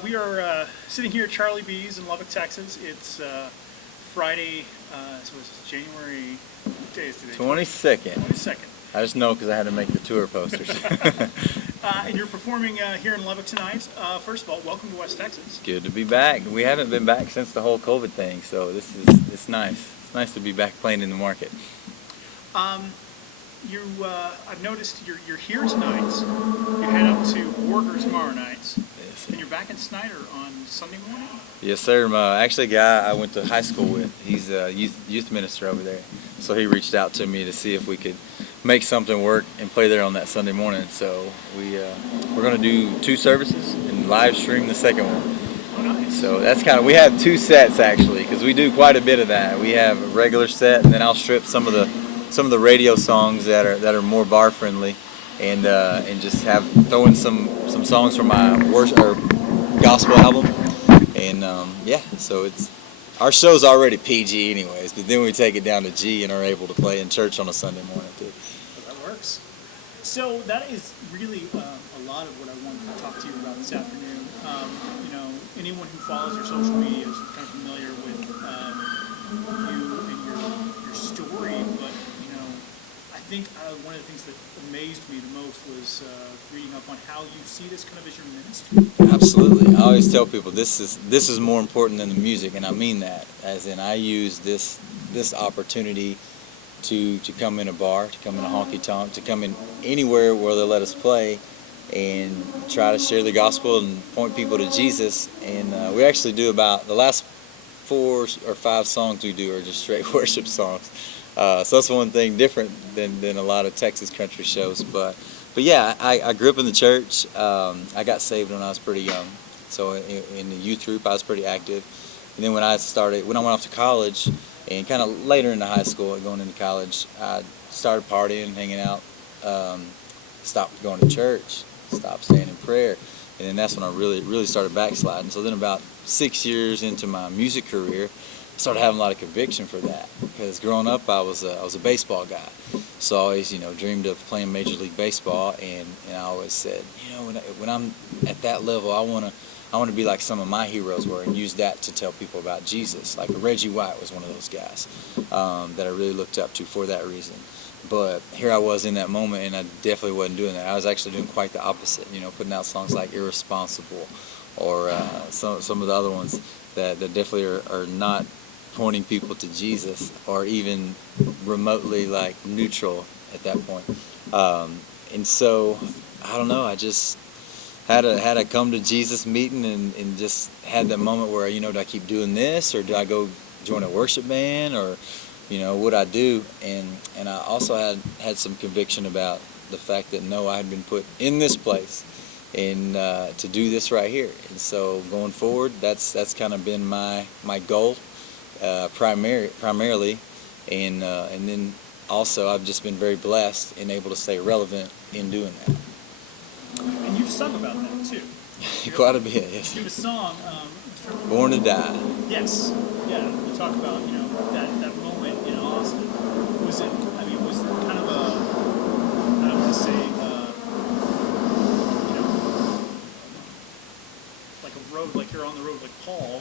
We are sitting here at Charlie B's in Lubbock, Texas. It's Friday, so it's January, what day is today? 22nd. 22nd. I just know because I had to make the tour posters. And you're performing here in Lubbock tonight. First of all, welcome to West Texas. Good to be back. We haven't been back since the whole COVID thing, so it's nice. It's nice to be back playing in the market. I've noticed you're here tonight. You head up to Warger tomorrow night. Yes. And you're back in Snyder on Sunday morning? Yes, sir. Actually, a guy I went to high school with, he's a youth minister over there. So he reached out to me to see if we could make something work and play there on that Sunday morning. So we're going to do 2 services and live stream the second one. Oh, nice. So that's we have 2 sets actually, because we do quite a bit of that. We have a regular set, and then I'll strip some of the radio songs that are more bar friendly, and just throw in some songs from my worship or gospel album, and so our show's already PG anyways, but then we take it down to G and are able to play in church on a Sunday morning too. Well, that works. So that is really a lot of what I wanted to talk to you about this afternoon. Anyone who follows your social media is kind of familiar with you and your story, but I think one of the things that amazed me the most was reading up on how you see this kind of as your ministry. Absolutely. I always tell people this is more important than the music, and I mean that. As in, I use this opportunity to come in a bar, to come in a honky tonk, to come in anywhere where they let us play, and try to share the gospel and point people to Jesus. And we actually do about the last 4 or 5 songs we do are just straight worship songs. So that's one thing different than a lot of Texas country shows. But yeah, I grew up in the church. I got saved when I was pretty young. So in the youth group, I was pretty active. And then when I went off to college, and kind of later into high school, going into college, I started partying, hanging out, stopped going to church, stopped staying in prayer. And then that's when I really started backsliding. So then about 6 years into my music career, I started having a lot of conviction for that, because growing up I was a baseball guy, so I always dreamed of playing Major League Baseball, and I always said, when I'm at that level, I want to be like some of my heroes were, and use that to tell people about Jesus. Like Reggie White was one of those guys that I really looked up to for that reason. But here I was in that moment, and I definitely wasn't doing that. I was actually doing quite the opposite, putting out songs like Irresponsible, or some of the other ones that definitely are not pointing people to Jesus, or even remotely like neutral at that point. And so I don't know, I just had a come to Jesus meeting, and just had that moment where do I keep doing this, or do I go join a worship band, or what I do. And I also had some conviction about the fact that I had been put in this place, and to do this right here. And so going forward, that's kind of been my goal, primarily, and then also I've just been very blessed and able to stay relevant in doing that. And you've sung about that too. Quite a bit, yes. You have a song, Born to Die. Yes. Yeah. You talk about that moment in Austin. Was it kind of I don't want to say like a road, like you're on the road like Paul,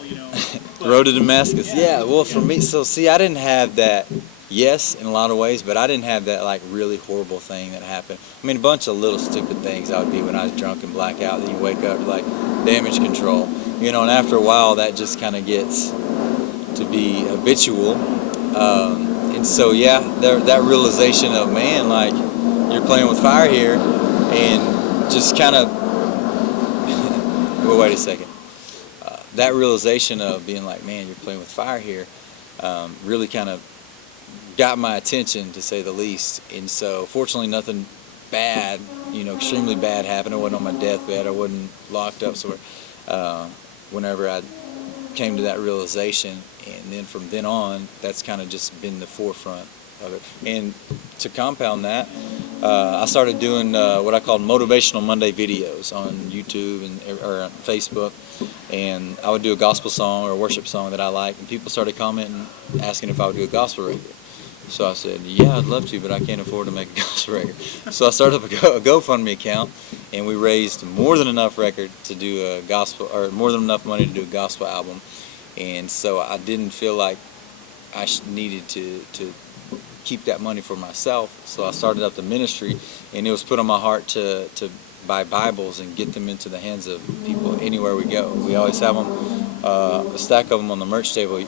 The road to Damascus. Yeah. Well, for yeah. me, so see, I didn't have that. Yes, in a lot of ways, but I didn't have that like really horrible thing that happened. I mean, a bunch of little stupid things I would be when I was drunk and black out. Then you wake up like damage control, and after a while that just kind of gets to be habitual. And so yeah, that realization of, man, like you're playing with fire here, and just kind of well, wait a second. That realization of being like, man, you're playing with fire here, really kind of got my attention, to say the least. And so fortunately nothing bad, extremely bad happened. I wasn't on my deathbed, I wasn't locked up. So whenever I came to that realization, and then from then on, that's kind of just been the forefront of it. And to compound that, I started doing what I called Motivational Monday videos on YouTube or on Facebook, and I would do a gospel song or a worship song that I liked, and people started commenting, asking if I would do a gospel record. So I said, yeah, I'd love to, but I can't afford to make a gospel record. So I started up a GoFundMe account, and we raised more than enough record to do a gospel, or more than enough money to do a gospel album. And so I didn't feel like I needed to keep that money for myself. So I started up the ministry, and it was put on my heart to buy Bibles and get them into the hands of people anywhere we go. We always have them, a stack of them on the merch table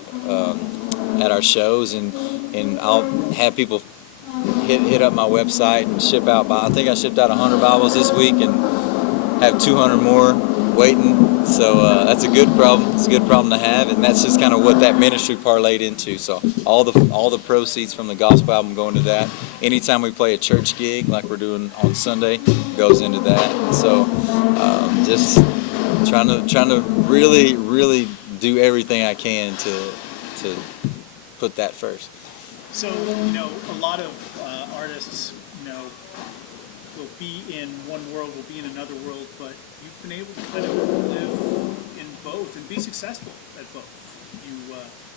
at our shows, and I'll have people hit up my website and ship out. I think I shipped out 100 Bibles this week and have 200 more waiting. So that's a good problem. It's a good problem to have, and that's just kind of what that ministry parlayed into. So all the proceeds from the gospel album go into that. Anytime we play a church gig, like we're doing on Sunday, goes into that. And so just trying to really do everything I can to put that first. So, a lot of artists, will be in one world, will be in another world, but you've been able to kind of live in both and be successful at both.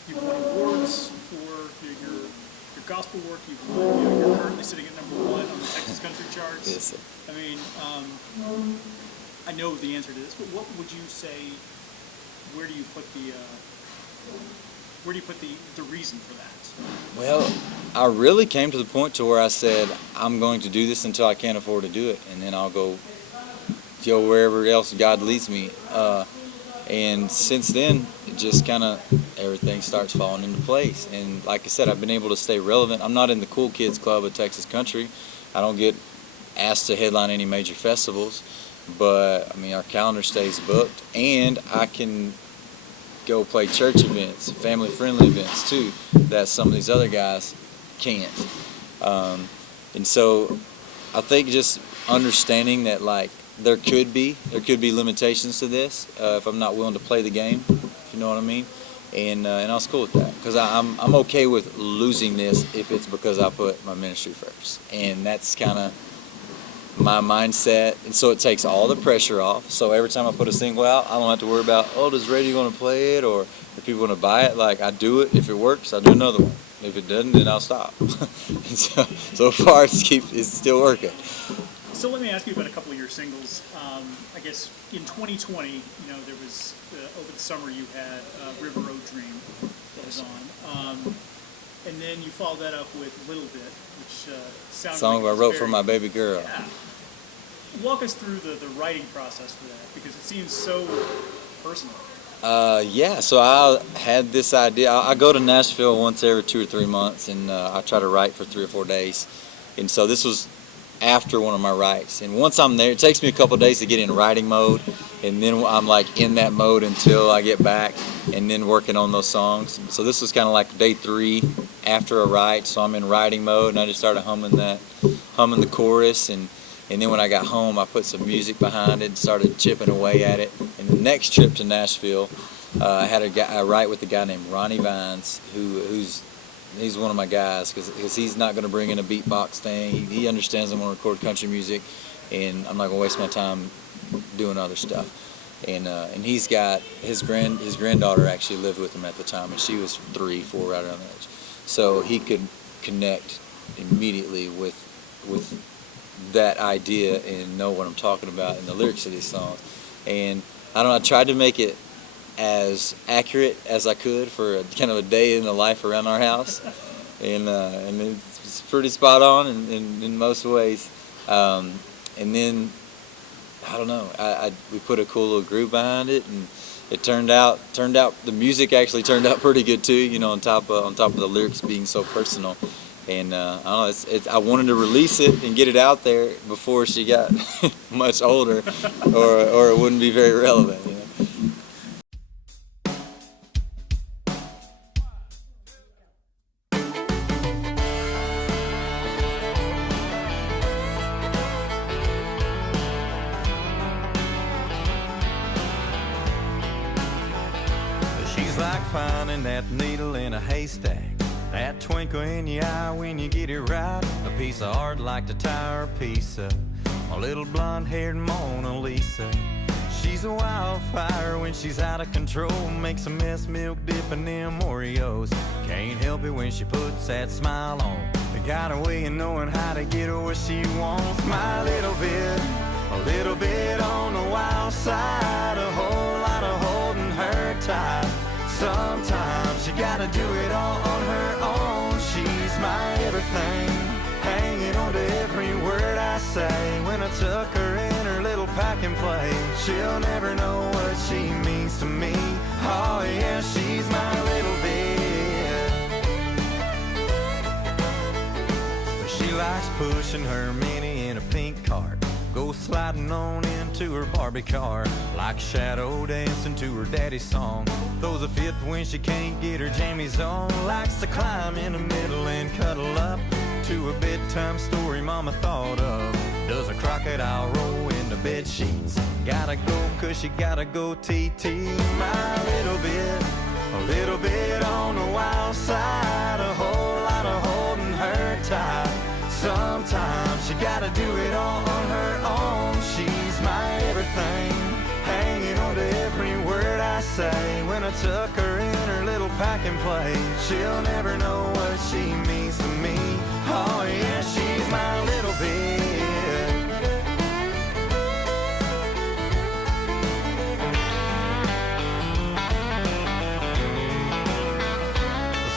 You've won awards for your gospel work. You're currently sitting at #1 on the Texas country charts. Yes, sir. I mean, I know the answer to this, but what would you say? Where do you put the reason for that? Well, I really came to the point to where I said, I'm going to do this until I can't afford to do it, and then I'll go wherever else God leads me. And since then, it just kind of, everything starts falling into place. And like I said, I've been able to stay relevant. I'm not in the Cool Kids Club of Texas Country. I don't get asked to headline any major festivals, but I mean, our calendar stays booked, and I can go play church events, family-friendly events too, that some of these other guys can't. And so I think just understanding that, like, there could be limitations to this if I'm not willing to play the game, if you know what I mean. And I was cool with that, because I'm okay with losing this if it's because I put my ministry first, and that's kind of my mindset. And so it takes all the pressure off. So every time I put a single out, I don't have to worry about, does radio going to play it, or if people want to buy it. Like, I do it. If it works, I do another one. If it doesn't, then I'll stop. And so far, it's still working. So let me ask you about a couple of your singles. I guess in 2020, there was over the summer you had River Road Dream that was on, and then you followed that up with Little Bit, which sounds song like I wrote for my baby girl. Yeah. Walk us through the writing process for that, because it seems so personal. Yeah, so I had this idea. I go to Nashville once every 2 or 3 months, and I try to write for 3 or 4 days. And so this was after one of my writes. And once I'm there, it takes me a couple of days to get in writing mode, and then I'm like in that mode until I get back, and then working on those songs. So this was kind of like day 3 after a write, so I'm in writing mode, and I just started humming the chorus, and then when I got home, I put some music behind it and started chipping away at it. And the next trip to Nashville, I had a write with a guy named Ronnie Vines, he's one of my guys, because he's not going to bring in a beatbox thing. He understands I'm going to record country music, and I'm not going to waste my time doing other stuff. And he's got his granddaughter actually lived with him at the time, and she was 3, 4, right around that age. So he could connect immediately with that idea and know what I'm talking about in the lyrics of these songs. And I don't know, I tried to make it as accurate as I could for kind of a day in the life around our house, and it's pretty spot on in most ways. And then I don't know, we put a cool little groove behind it, and it turned out the music actually turned out pretty good too. On top of the lyrics being so personal. And I don't know, I wanted to release it and get it out there before she got much older, or it wouldn't be very relevant. She's like finding that needle in a haystack, that twinkle in your eye when you get it right, a piece of art like to tie her piece up, a little blonde-haired Mona Lisa. She's a wildfire when she's out of control. Makes a mess, milk dipping them Oreos. Can't help it when she puts that smile on. They got a way of knowing how to get her what she wants. My little bit, a little bit on the wild side. A whole lot of holding her tight. Sometimes you gotta do it all on her own. She's my everything, hanging on to every word I say. When I tuck her in her little pack and play, she'll never know what she means to me. Oh yeah, she's my little bit. She likes pushing her mini in a pink cart, go sliding on into her Barbie car, like shadow dancing to her daddy's song. Throws a fit when she can't get her jammies on. Likes to climb in the middle and cuddle up to a bedtime story mama thought of. Does a crocodile roll in the bed sheets. Gotta go 'cause she gotta go TT. My little bit, a little bit on the wild side. A whole lot of holding her tight. Sometimes she gotta do it all on her own. She's my everything, hanging on to every word I say. When I tuck her in her little pack and play, she'll never know what she means to me. Oh yeah, she's my little bit.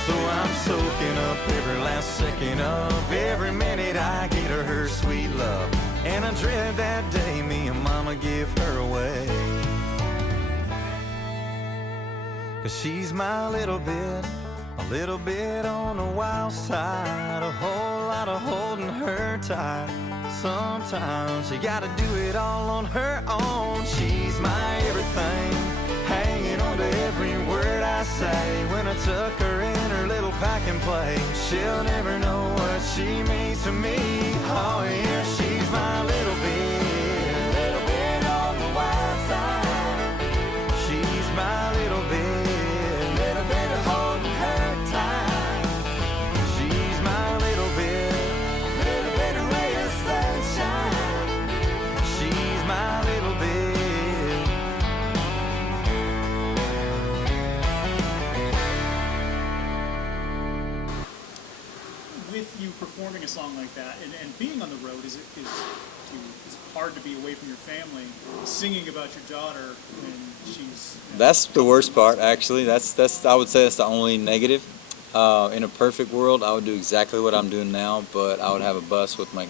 So I'm soaking up every last second of every minute I get her sweet love. And I dread that day me and mama give her away. 'Cause she's my little bit, a little bit on the wild side. A whole lot of holding her tight. Sometimes you gotta do it all on her own. She's my everything, hanging on to every word I say. When I tuck her in her little pack and play, she'll never know what she means to me. Oh yeah, she's my little bit, a little bit on the wild side. She's my little bit, a little bit of holding her tight. She's my little bit, a little bit of ray of sunshine. She's my little bit. With you performing a song like that and being on the road, is it hard to be away from your family, singing about your daughter when she's... That's the worst part, actually. That's I would say that's the only negative. In a perfect world, I would do exactly what I'm doing now, but I would have a bus with my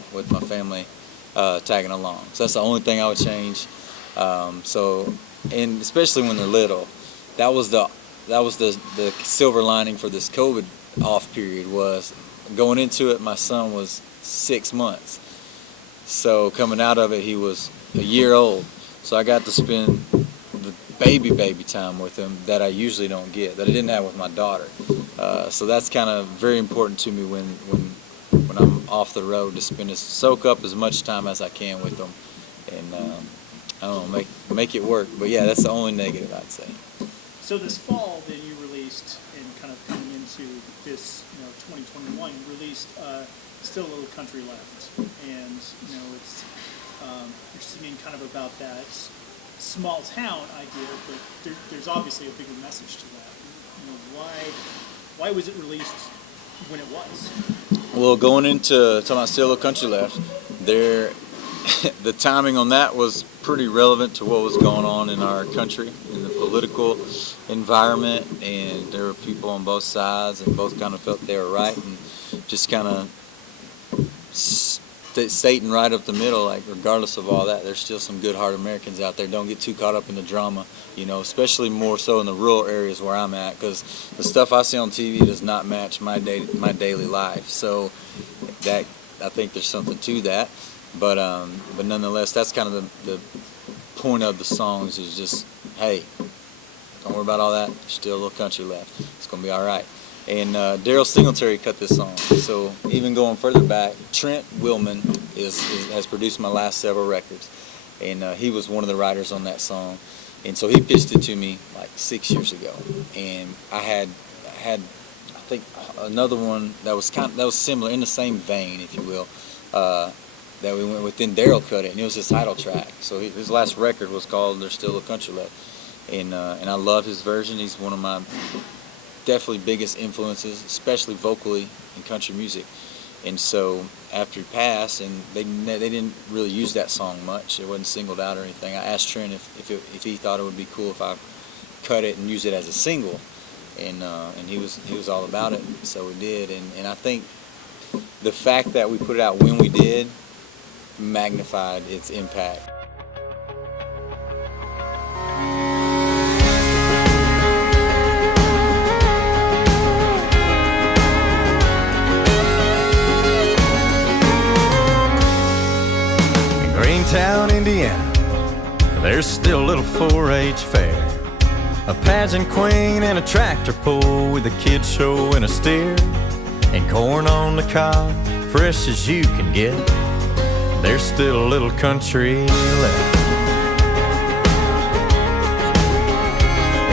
family tagging along. So that's the only thing I would change. And especially when they're little, that was the silver lining for this COVID off period. Was going into it, my son was 6 months. So coming out of it, he was a year old. So I got to spend the baby time with him that I usually don't get, that I didn't have with my daughter. So that's kind of very important to me when I'm off the road, to soak up as much time as I can with them, and I don't know, make it work. But yeah, that's the only negative, I'd say. So this fall, then you released, and kind of coming into this, 2021, you released Still a Little Country Left, and it's you're singing kind of about that small town idea, but there's obviously a bigger message to that. Why was it released when it was? Well, going into talking about Still a Little Country Left, the timing on that was pretty relevant to what was going on in our country, in the political environment, and there were people on both sides, and both kind of felt they were right, and just kind of stating right up the middle, like regardless of all that, there's still some good-hearted Americans out there. Don't get too caught up in the drama, especially more so in the rural areas where I'm at, because the stuff I see on TV does not match my daily life. So that, I think there's something to that. But nonetheless, that's kind of the point of the songs, is just, hey, don't worry about all that. There's still a little country left. It's gonna be all right. And Daryl Singletary cut this song. So even going further back, Trent Willman has produced my last several records, and he was one of the writers on that song. And so he pitched it to me like 6 years ago, and I had I think another one that was similar, in the same vein, if you will. that we went with. Then Daryl cut it, and it was his title track. So his last record was called "There's Still a Country Left," and I love his version. He's one of my definitely biggest influences, especially vocally in country music. And so after he passed, and they didn't really use that song much. It wasn't singled out or anything. I asked Trent if he thought it would be cool if I cut it and use it as a single, and he was all about it. So we did, and I think the fact that we put it out when we did magnified its impact. In Greentown, Indiana, there's still a little 4-H fair, a pageant queen and a tractor pull with a kid show and a steer, and corn on the cob, fresh as you can get. There's still a little country left.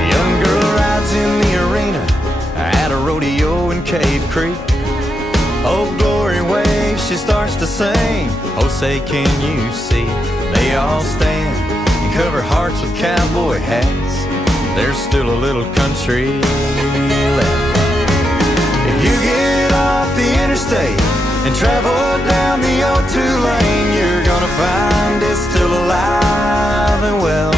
A young girl rides in the arena at a rodeo in Cave Creek. Oh, glory waves, she starts to sing. Oh, say, can you see? They all stand and cover hearts with cowboy hats. There's still a little country left. If you get off the interstate and travel down the O2 lane, you're gonna find it's still alive and well.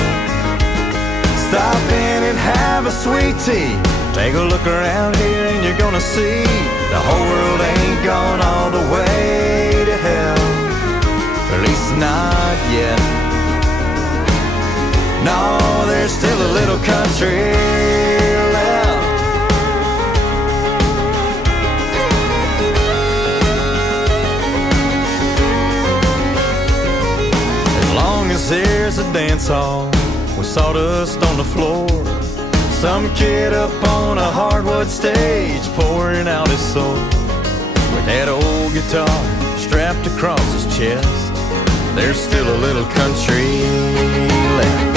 Stop in and have a sweet tea. Take a look around here and you're gonna see the whole world ain't gone all the way to hell. At least not yet. No, there's still a little country left. As long as there's a dance hall with sawdust on the floor, some kid up on a hardwood stage pouring out his soul, with that old guitar strapped across his chest, there's still a little country left.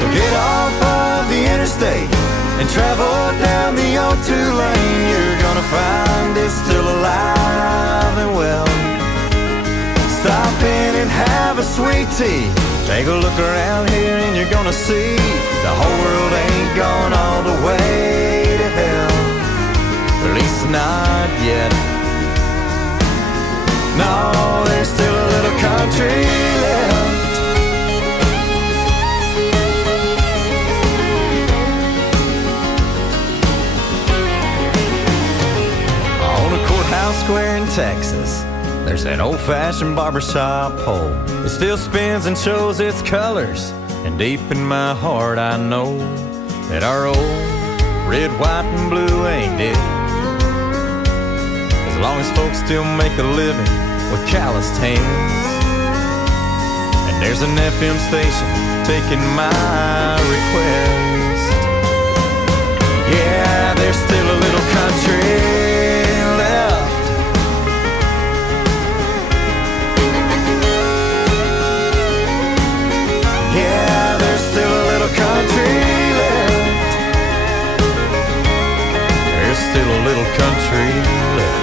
So get off of the interstate and travel down the O2 lane. You're gonna find it's still alive and well. Stop in and have a sweet tea. Take a look around here and you're gonna see the whole world ain't gone all the way to hell. At least not yet. No, there's still a little country left. On a courthouse square in Texas, there's an old-fashioned barbershop pole. It still spins and shows its colors, and deep in my heart I know that our old red, white, and blue ain't dead. As long as folks still make a living with calloused hands. And there's an FM station taking my request. Yeah, there's still a little country left. Yeah, there's still a little country left. There's still a little country left.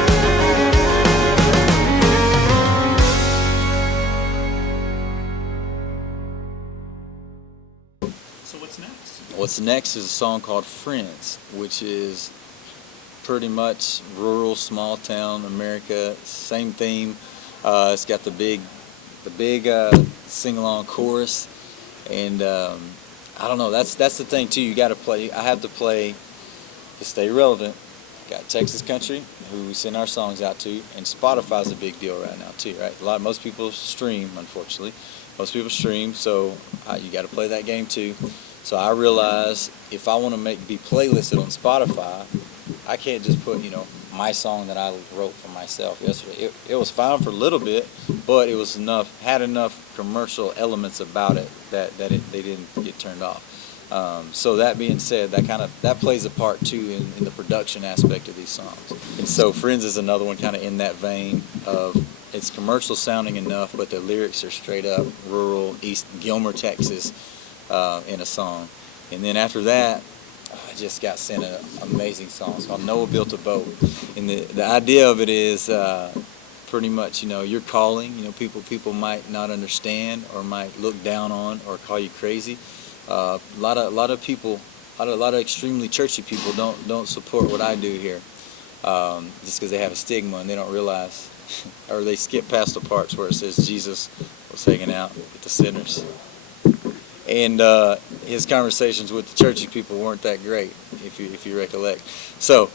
So what's next? What's next is a song called Friends, which is pretty much rural, small town America. Same theme. It's got the big sing-along chorus. And I don't know, that's the thing too, you gotta play, I have to play to stay relevant. Got Texas Country, who we send our songs out to, and Spotify's a big deal right now too, right? Most people stream, unfortunately. Most people stream, so you gotta play that game too. So I realize if I wanna be playlisted on Spotify, I can't just put, my song that I wrote for myself yesterday. It was fine for a little bit, but it was had enough commercial elements about it that they didn't get turned off. So that being said, that plays a part too in the production aspect of these songs. And so Friends is another one kind of in that vein of it's commercial sounding enough, but the lyrics are straight up rural East Gilmer, Texas, in a song. And then after that, I just got sent an amazing song. It's called Noah Built a Boat. And the idea of it is pretty much, your calling. People might not understand or might look down on or call you crazy. A lot of people, a lot of extremely churchy people don't support what I do here, just because they have a stigma and they don't realize, or they skip past the parts where it says Jesus was hanging out with the sinners. And his conversations with the churchy people weren't that great, if you recollect. So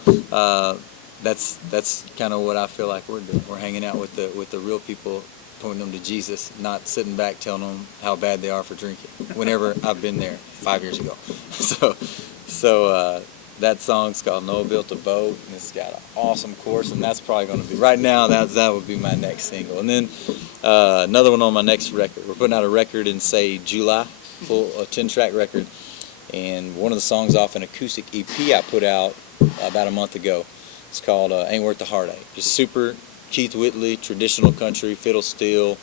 that's kind of what I feel like we're doing. We're hanging out with the real people, pointing them to Jesus, not sitting back telling them how bad they are for drinking. Whenever I've been there 5 years ago. So that song's called Noah Built a Boat, and it's got an awesome chorus, and that's probably going to be, right now, that would be my next single. And then another one on my next record. We're putting out a record in, say, July, a 10-track record, and one of the songs off an acoustic EP I put out about a month ago. It's called Ain't Worth the Heartache. Just super Keith Whitley, traditional country, fiddle steel,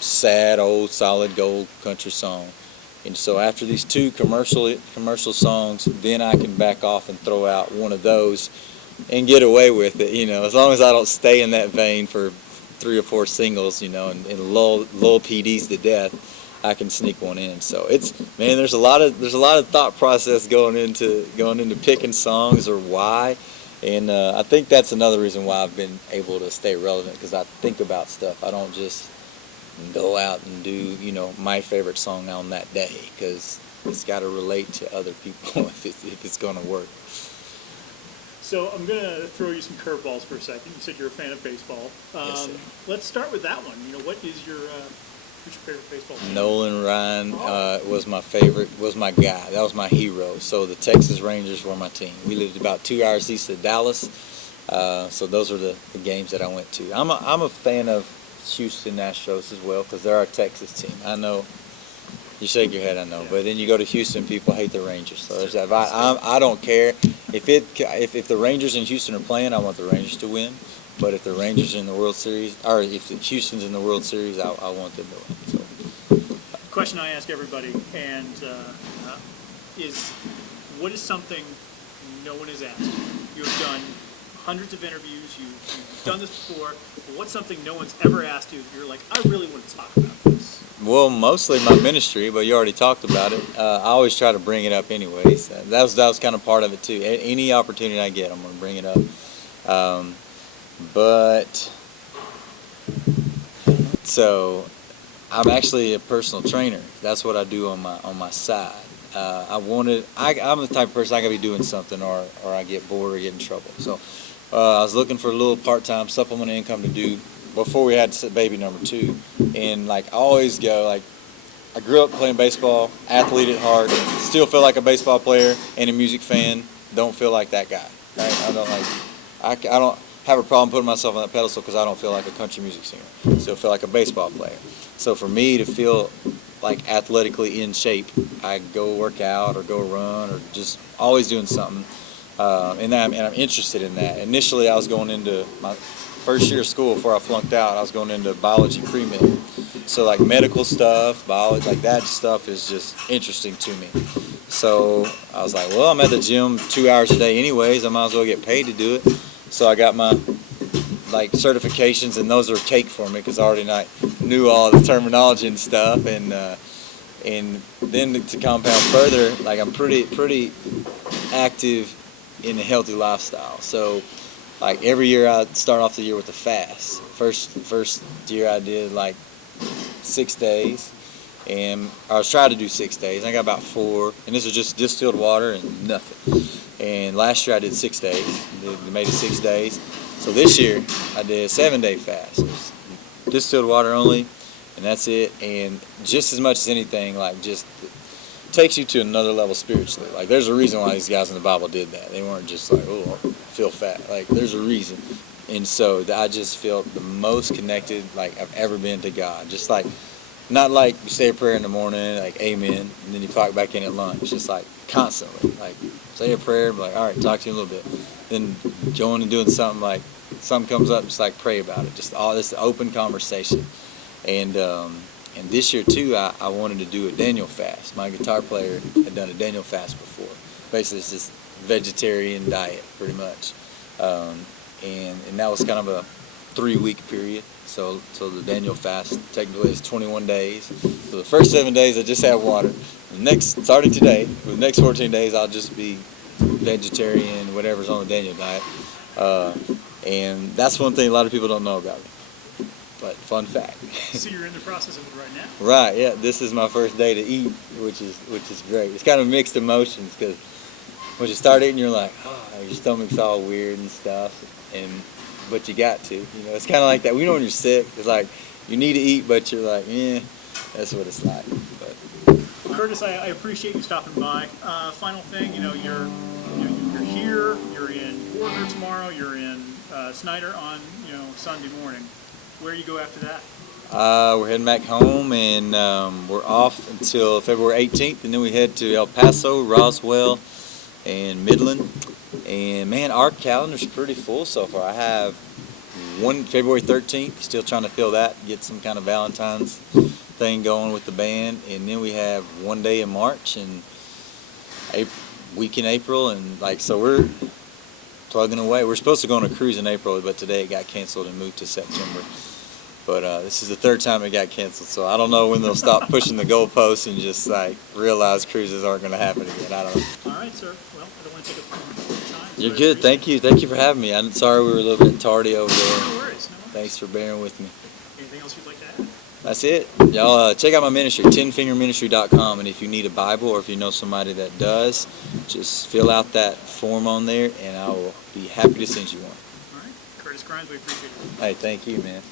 sad, old, solid gold country song. And so after these two commercial songs, then I can back off and throw out one of those and get away with it, as long as I don't stay in that vein for 3 or 4 singles, and lull PDs to death. I can sneak one in. So there's a lot of thought process going into picking songs or why, and I think that's another reason why I've been able to stay relevant, because I think about stuff. I don't just go out and do my favorite song on that day, because it's got to relate to other people if it's going to work. So I'm going to throw you some curveballs for a second. You said you're a fan of baseball. Yes, sir. Let's start with that one. What is your who's your favorite baseball player? Nolan Ryan was my favorite, was my guy. That was my hero. So the Texas Rangers were my team. We lived about 2 hours east of Dallas, so those were the games that I went to. I'm a fan of Houston Astros as well, because they're our Texas team. I know you shake your head, I know, but then you go to Houston, people hate the Rangers. So there's that. I don't care if the Rangers in Houston are playing. I want the Rangers to win. But if the Rangers in the World Series, or if the Houston's in the World Series, I want them to win. So, question I ask everybody, and is, what is something no one has asked you? You have done hundreds of interviews. You've done this before. But what's something no one's ever asked you? You're like, I really want to talk about this. Well, mostly my ministry, but you already talked about it. I always try to bring it up anyways. That was kind of part of it too. Any opportunity I get, I'm going to bring it up. But so I'm actually a personal trainer. That's what I do on my side. I'm the type of person, I gotta be doing something, or I get bored or get in trouble. So I was looking for a little part-time supplement income to do before we had baby number 2. And I always go, I grew up playing baseball, athlete at heart, still feel like a baseball player and a music fan. Don't feel like that guy. Right? I don't have a problem putting myself on that pedestal, because I don't feel like a country music singer. Still feel like a baseball player. So for me to feel like athletically in shape, I go work out or go run, or just always doing something. And I'm interested in that. Initially, I was going into my first year of school before I flunked out. I was going into biology pre-med. So medical stuff, biology, that stuff is just interesting to me. So I was like, well, I'm at the gym 2 hours a day anyways. I might as well get paid to do it. So I got my certifications, and those are cake for me, because I already knew all the terminology and stuff. And then to compound further, I'm pretty active in a healthy lifestyle. So every year I start off the year with a fast. First year I did 6 days, and I was trying to do 6 days. I got about 4, and this was just distilled water and nothing. And last year I did 6 days. Made it 6 days. So this year I did a 7-day fast. It was distilled water only, and that's it. And just as much as anything, just takes you to another level spiritually. There's a reason why these guys in the Bible did that. They weren't just oh, I feel fat. There's a reason. And so I just feel the most connected I've ever been to God. Just not you say a prayer in the morning, amen, and then you clock back in at lunch. Just constantly, say a prayer, all right, talk to you a little bit. Then going and doing something, something comes up, just pray about it. Just all this open conversation. And this year too, I wanted to do a Daniel fast. My guitar player had done a Daniel fast before. Basically, it's just vegetarian diet, pretty much. And that was kind of 3-week period. So the Daniel fast technically is 21 days. So the first 7 days I just have water. Starting today, for the next 14 days I'll just be vegetarian, whatever's on the Daniel diet. And that's one thing a lot of people don't know about me. But fun fact. So you're in the process of it right now? Right, yeah. This is my first day to eat, which is great. It's kind of mixed emotions because once you start eating, you're like, oh, your stomach's all weird and stuff, but you got to. You know, it's kind of like that. We know when you're sick, it's like you need to eat, but you're like, that's what it's like. But well, Curtis, I appreciate you stopping by. Final thing, you're here. You're in Porter tomorrow. You're in Snyder on Sunday morning. Where do you go after that? We're heading back home, and we're off until February 18th, and then we head to El Paso, Roswell, and Midland. And man, our calendar's pretty full so far. I have one February 13th, still trying to fill that, get some kind of Valentine's thing going with the band, and then we have one day in March and a week in April, and so we're plugging away. We're supposed to go on a cruise in April, but today it got canceled and moved to September. But this is the third time it got canceled, so I don't know when they'll stop pushing the goalposts and just realize cruises aren't going to happen again. I don't know. All right, sir. Well, I don't want to take up more time. So You're good. Thank you for having me. I'm sorry we were a little bit tardy over there. No worries. No worries. Thanks for bearing with me. Anything else you'd like to add? That's it. Y'all check out my ministry, 10fingerministry.com, and if you need a Bible or if you know somebody that does, just fill out that form on there, and I will be happy to send you one. All right. Curtis Grimes, we appreciate it. Hey, thank you, man.